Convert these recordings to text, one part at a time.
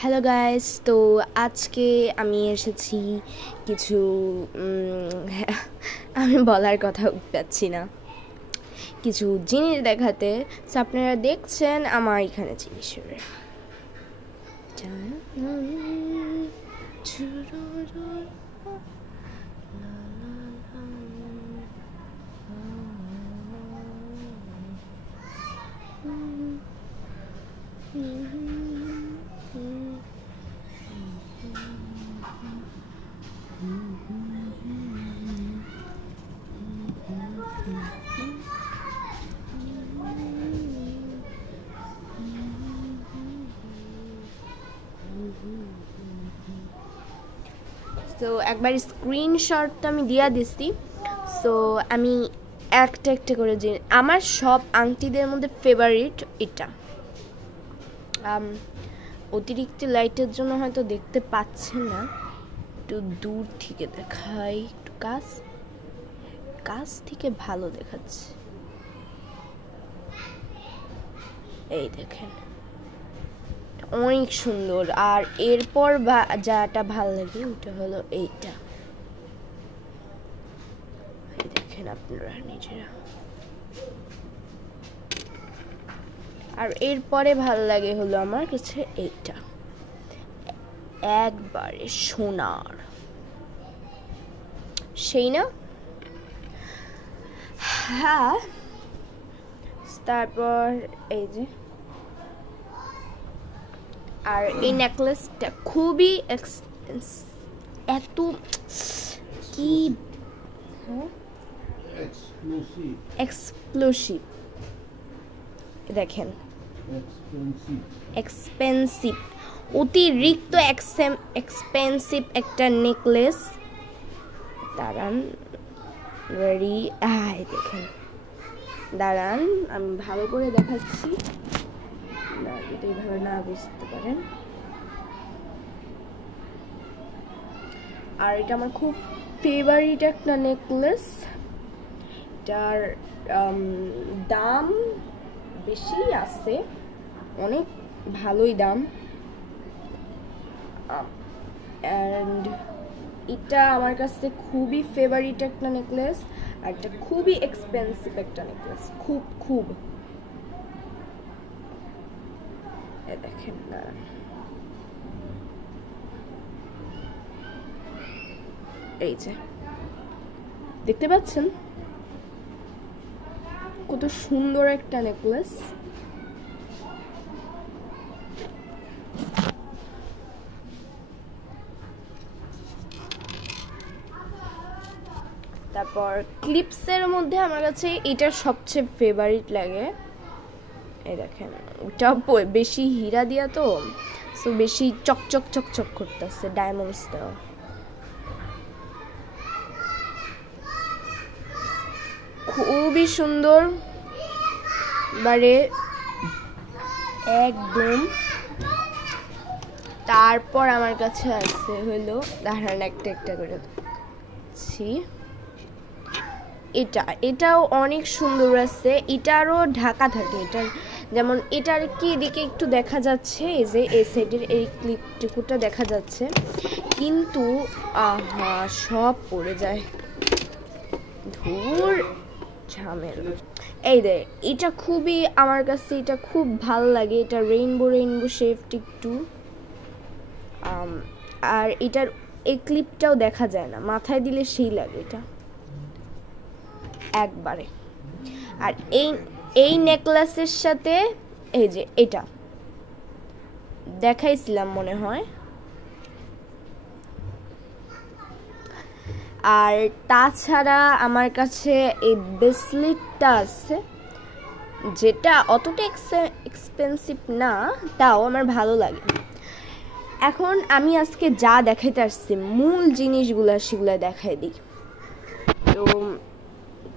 Hello guys, তো আজকে আমি এসেছি কিছু আমি বলার কথা পাচ্ছি না, কিছু জিনিস দেখাতে। সো আপনারা দেখছেন আমার এখানে জিনিসের তো একবার স্ক্রিনশট তো আমি দিয়া দিছি। সো আমি একটা একটা করে আমার সব আংটিদের মধ্যে ফেভারিট এটা। অতিরিক্ত লাইটের জন্য হয়তো দেখতে পাচ্ছেন না, একটু দূর থেকে দেখাই, একটু কাছ থেকে ভালো দেখাচ্ছে। এই দেখেন, অনেক সুন্দর। আর এরপর যাটা ভাল লাগে ওটা হলো এইটা, এই দেখেন আপনারা নিজেরা। আর এরপরে ভাল লাগে হলো আমার কাছে এইটা, একবারে সোনার, সেই না? হ্যাঁ। তারপর এই যে, আর এই নেকলেসটা খুবই এত কি এক্সক্লুসিভ, দেখেন, এক্সপেন্সিভ, অতিরিক্ত এক্সপেন্সিভ একটা নেকলেস। দাঁড়ান, রেডি, দেখেন, দাঁড়ান আমি ভালো করে দেখাচ্ছি, না এটা এইভাবে না বুঝতে পারেন। আর এটা আমার খুব ফেভারিট একটা নেকলেস। এটার দাম বেশি আছে, অনেক ভালোই দাম। অ্যান্ড এটা আমার কাছে খুবই ফেভারিট একটা নেকলেস, আর এটা খুবই এক্সপেন্সিভ একটা নেকলেস, খুব দেখেন, দাঁড়ান, এই যে দেখতে পাচ্ছেন কত সুন্দর একটা নেকলেস। তারপর ক্লিপসের মধ্যে আমার কাছে এটা সবচেয়ে ফেভারিট লাগে। এই দেখেন, ওটা বেশি হীরা দিয়া তো, সো বেশি চকচক করতেছে, ডায়মন্ডস দেওয়া। খুবই সুন্দর, বারে একদম। তারপর আমার কাছে আছে হলো, দাঁড়ান একটা একটা করে দেখছি, এটাও অনেক সুন্দর আছে। এটারও ঢাকা থাকে, এটার যেমন এটার কি দিকে একটু দেখা যাচ্ছে, এই যে এই সাইডের এই ক্লিপটুকুটা দেখা যাচ্ছে, কিন্তু সব পড়ে যায়, ধুর ঝামেলা। এই দে, এটা খুবই আমার কাছে এটা খুব ভাল লাগে। এটা রেইনবো শেপ একটু, আর এটার এই ক্লিপটাও দেখা যায় না, মাথায় দিলে সেই লাগে এটা একবারে। আর এই নেকলেসের সাথে এই যে এটা দেখাইছিলাম মনে হয়। আর তাছাড়া আমার কাছে এই ব্রেসলেটটা আছে, যেটা অতটা এক্সপেন্সিভ না, তাও আমার ভালো লাগে। এখন আমি আজকে যা দেখাইতে আসছি মূল জিনিসগুলো, সেগুলো দেখাই দিই। তো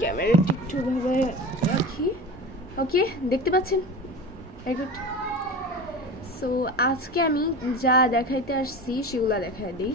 ক্যামেরাটা একটু ভাবে রাখি, ওকে, দেখতে পাচ্ছেন? Very good. সো আজকে আমি যা দেখাইতে আসছি সেগুলো দেখাই দিই।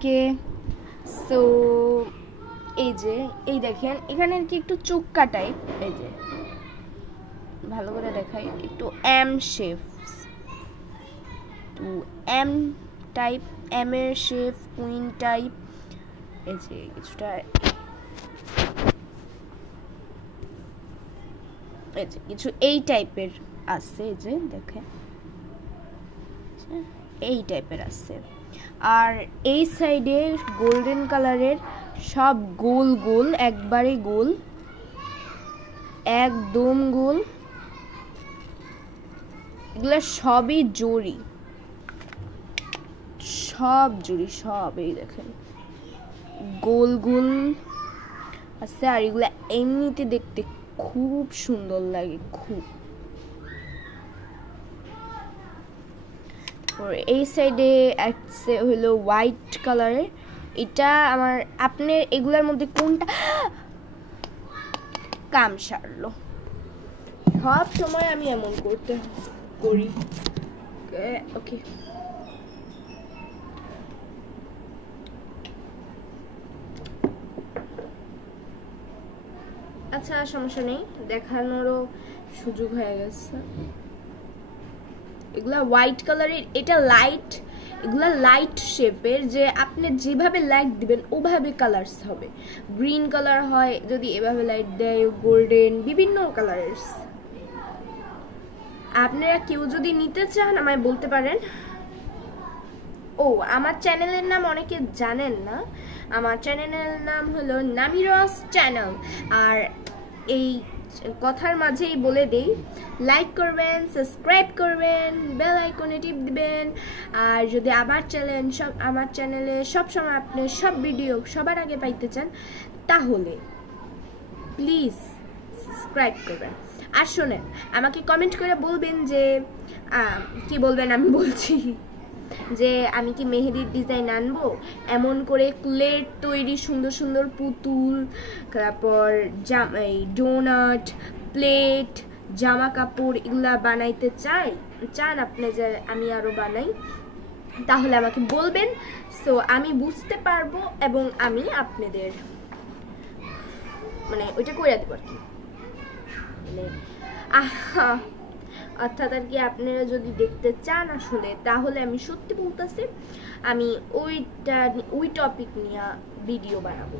ওকে, সো এই যে এই দেখেন এখানে আর কি একটু চুক্কা টাইপ, এই যে ভালো করে দেখাই, একটু এম শেপ, তো এম টাইপ, এম এর শেপ, কুইন টাইপ, এই যে কিছুটা এই যে কিছু এই টাইপের আছে, এই যে দেখেন এই টাইপের আছে। আর এই সাইডে গোল্ডেন কালারের সব গোল গোল, একবারে গোল, একদম গোল, এগুলা সবই জড়ি, সব জড়ি, সব এই দেখেন গোল গোল আছে। আর এগুলা এমনিতে দেখতে খুব সুন্দর লাগে, খুব। এই সাইডে আছে হলো হোয়াইট কালারের, এটা আমার, আপনার এগুলার মধ্যে কোনটা কাম সারলো, সব সময় আমি এমন করি। ওকে, আচ্ছা সমস্যা নেই, দেখানোরও সুযোগ হয়ে গেছে। এগুলা হোয়াইট কালারের, এটা লাইট, এগুলা লাইট শেপের, যে আপনি যেভাবে লাইট দিবেন ওভাবে কালারস হবে। গ্রিন কালার হয় যদি এভাবে লাইট দেয়, গোল্ডেন, বিভিন্ন কালারের। আপনারা কেউ যদি নিতে চান আমায় বলতে পারেন। ও, আমার চ্যানেলের নাম অনেকে জানেন না, আমার চ্যানেলের নাম হলো নামিরস চ্যানেল। আর এই কথার মাঝেই বলে দেই, লাইক করবেন, সাবস্ক্রাইব করবেন, বেল আইকনে টিপ দিবেন। আর যদি আমার চ্যানেলে সবসময় আপনি সব ভিডিও সবার আগে পাইতে চান, তাহলে প্লিজ সাবস্ক্রাইব করবেন। আর শোনেন, আমাকে কমেন্ট করে বলবেন যে কি বলবেন, আমি বলছি যে আমি কি মেহেদির ডিজাইন আনবো, এমন করে ক্লের তৈরি সুন্দর সুন্দর পুতুল, তারপর ডোনাট, প্লেট, জামা কাপড়, এগুলা বানাইতে চান আপনি যে আমি আরো বানাই, তাহলে আমাকে বলবেন। সো আমি বুঝতে পারবো এবং আমি আপনাদের মানে ওইটা করে দেবো আর কি, মানে অর্থাৎ আর কি আপনারা যদি দেখতে চান আসলে, তাহলে আমি সত্যি বলতেছি আমি ওই টপিক নিয়ে ভিডিও বানাবো।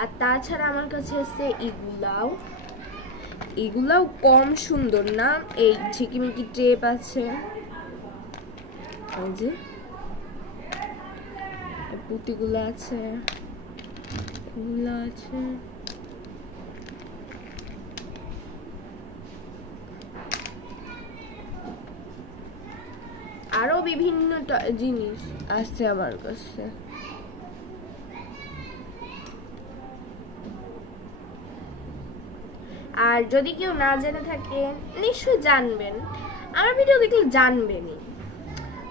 আর তাছাড়া আমার কাছে আছে এগুলাও কম সুন্দর না, এই ঝিকিমিকি টেপ আছে, এই যে পুঁতিগুলো আছে, এগুলো আছে, আরো বিভিন্ন জিনিস আছে আমার কাছে। আর যদি কেউ না জেনে থাকে, নিশ্চয়ই জানবেন, আমার ভিডিও দেখলে জানবেনই,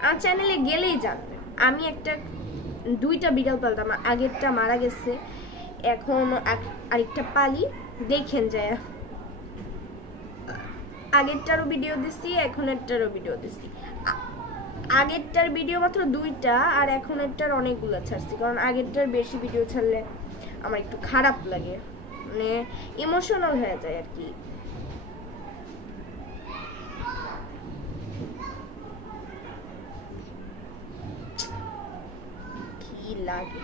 আমার চ্যানেলে গেলেই জানবেন। আমি দুইটা বিড়াল পালতাম, আগেরটা মারা গেছে, এখন আরেকটা পালি, দেখেন যায়। আগেরটারও ভিডিও দিছি, এখনেরটারও ভিডিও দিছি। আগেরটার ভিডিও মাত্র 2টা, আর এখনেরটার অনেকগুলো ছাড়ছি, কারণ আগেরটার বেশি ভিডিও ছাড়লে আমার একটু খারাপ লাগে, মানে ইমোশনাল হয়ে যায় আর কি। কি লাগে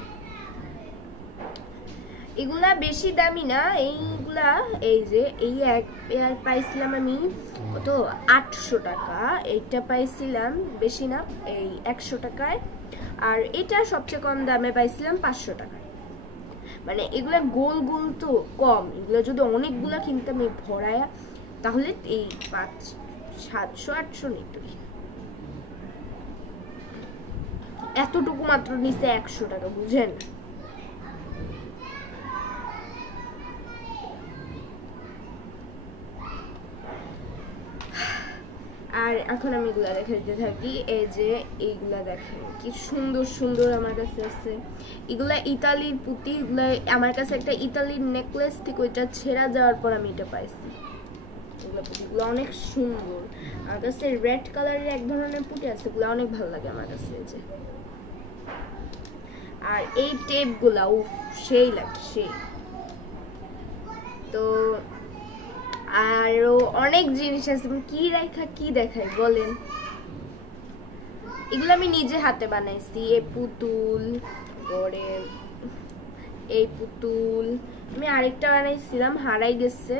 এগুলা বেশি দামি না, এইগুলা এই যে এই এক পেয়ার পাইছিলাম আমি কত 800 টাকা, এইটা পাইছিলাম বেশি না এই 100 টাকায়, আর এটা সবচেয়ে কম দামে পাইছিলাম 500 টাকায়। মানে এগুলা গোল গোল তো কম, এগুলা যদি অনেকগুলা কিনতাম এই ভরায়া, তাহলে এই 700-800 নিত, এতটুকু মাত্র নিচে 100 টাকা, বুঝেন। আর এখন আমি এগুলা দেখাতে থাকি, এই যে এইগুলা দেখেন কি সুন্দর সুন্দর আমার কাছে আছে। এগুলা ইতালির পুঁতি, এগুলা আমার কাছে একটা ইতালির নেকলেস থেকে ওইটা ছেঁড়া যাওয়ার পর আমি এটা পাইছি। এগুলা পুঁতিগুলো অনেক সুন্দর, আমার কাছে রেড কালারের এক ধরনের পুঁতি আছে, এগুলো অনেক ভালো লাগে আমার কাছে। এই যে আর এই টেপগুলা উফ সেই লাগছে। তো আরো অনেক জিনিস আছে, কি রাখা কি দেখাই বলেন। এগুলো আমি নিজে হাতে বানাইছি। এই পুতুল, পরে এই পুতুল, আমি আরেকটা বানাইছিলাম হারাই গেছে,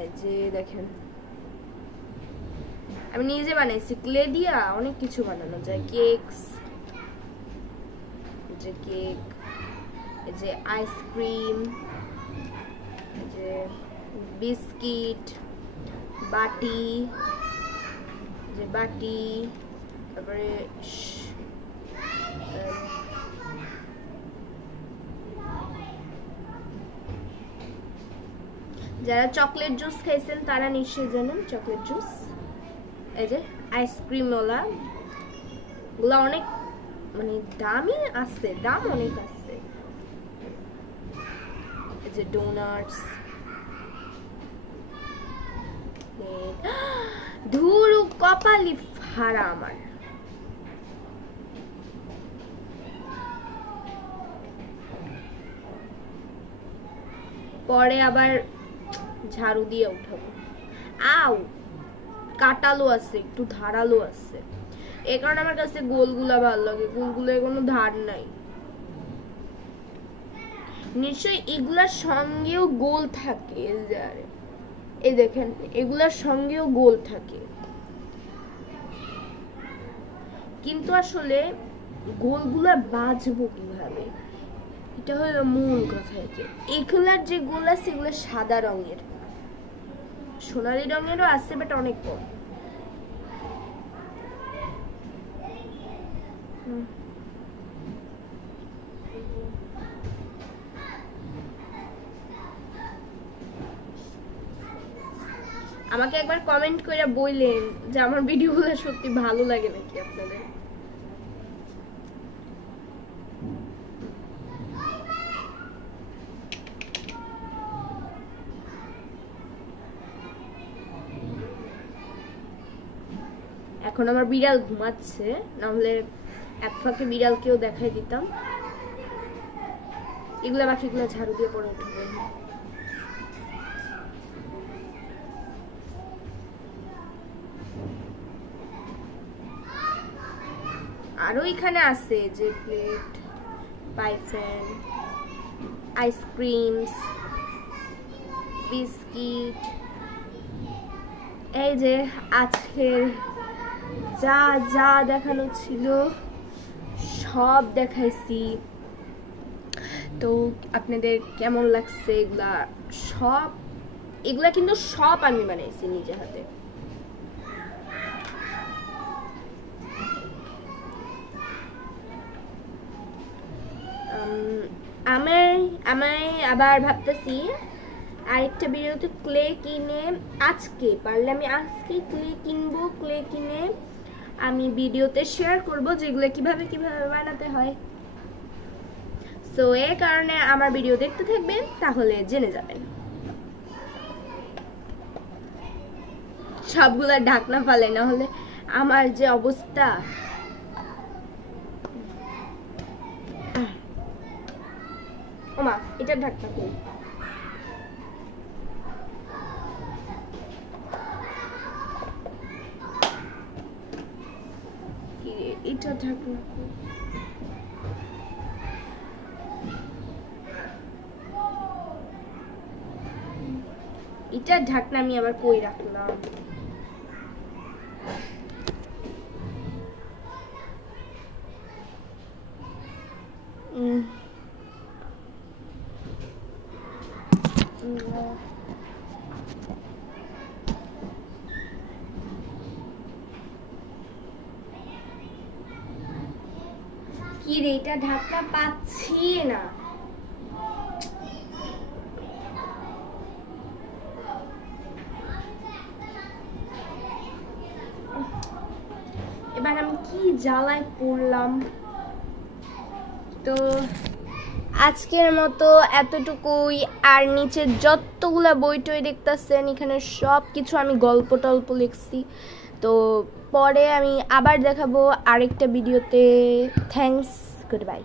এই যে দেখেন আমি নিজে বানাইছি। ক্লে দিয়া অনেক কিছু বানানো যায়, কেকস, যে কেক, এই যে আইসক্রিম, এই যে বিস্কিট, বাটি, যে বাটি, তারপরে যারা চকলেট জুস খাইছেন তারা নিশ্চয়ই জানেন চকলেট জুস। এই যে আইসক্রিম ওলা গুলা অনেক মানে দামি আছে, দাম অনেক আছে। এই যে ডোনাটস, ধুরু কপালি ফাড়া আমার। পরে আবার ঝাড়ু দিয়ে উঠাবো। আউ কাটালো আছে, একটু ধারালো আছে, এই কারণে আমার কাছে গোলগুলা ভালো লাগে। গোলগুলোর কোনো ধার নাই। নিশ্চয়ই এগুলার সঙ্গেও গোল থাকে, এই দেখেন এগুলার সঙ্গেও গোল থাকে, কিন্তু আসলে গোলগুলা বাজবো কিভাবে, এটা হলো মূল কথা। এগুলার যে গোল আছে এগুলো সাদা রঙের, সোনালী রঙেরও আছে বাট অনেক কম। আমাকে একবার কমেন্ট করে বললেন যে আমার ভিডিওগুলো সত্যি ভালো লাগে নাকি আপনাদের। এখন আমার বিড়াল ঘুমাচ্ছে, না হলে এক ফাঁকে বিড়ালকেও দেখাই দিতাম। এগুলা বাকিগুলা ঝাড়ু দিয়ে পরে উঠবে। আরো এখানে আছে যে প্লেট, পাইফেন, আইসক্রিমস, বিস্কিট। এই যে আজকের যা যা দেখানো ছিল সব দেখাইছি। তো আপনাদের কেমন লাগছে এগুলা? সব এগুলা কিন্তু সব আমি বানাইছি নিজে হাতে। আমি আবার ভাবতেছি আরেকটা ভিডিওতে ক্লে কিনে, আজকে পারলে আমি আজকে ক্লে কিনবো। ক্লে কিনে আমি ভিডিওতে শেয়ার করব যেগুলো কিভাবে কিভাবে বানাতে হয়। সো এই কারণে আমার ভিডিও দেখতে থাকবেন, তাহলে জেনে যাবেন। সবগুলা ঢাকনা ফালে, না হলে আমার যে অবস্থা। ওমা এটা ঢাকনা কই? এটা ঢাকনা কই? এটা ঢাকনা আমি আবার কই রাখলাম? কি রে, এটা ঢাকনা পাচ্ছি না। এবার আমি কি জ্বালায় পড়লাম। তো আজকের মতো এতটুকুই। আর নিচে যতগুলা বই টই দেখতেছেন এখানে সব কিছু আমি গল্প টল্প লিখছি। তো পরে আমি আবার দেখাবো আরেকটা ভিডিওতে। Thanks, good bye.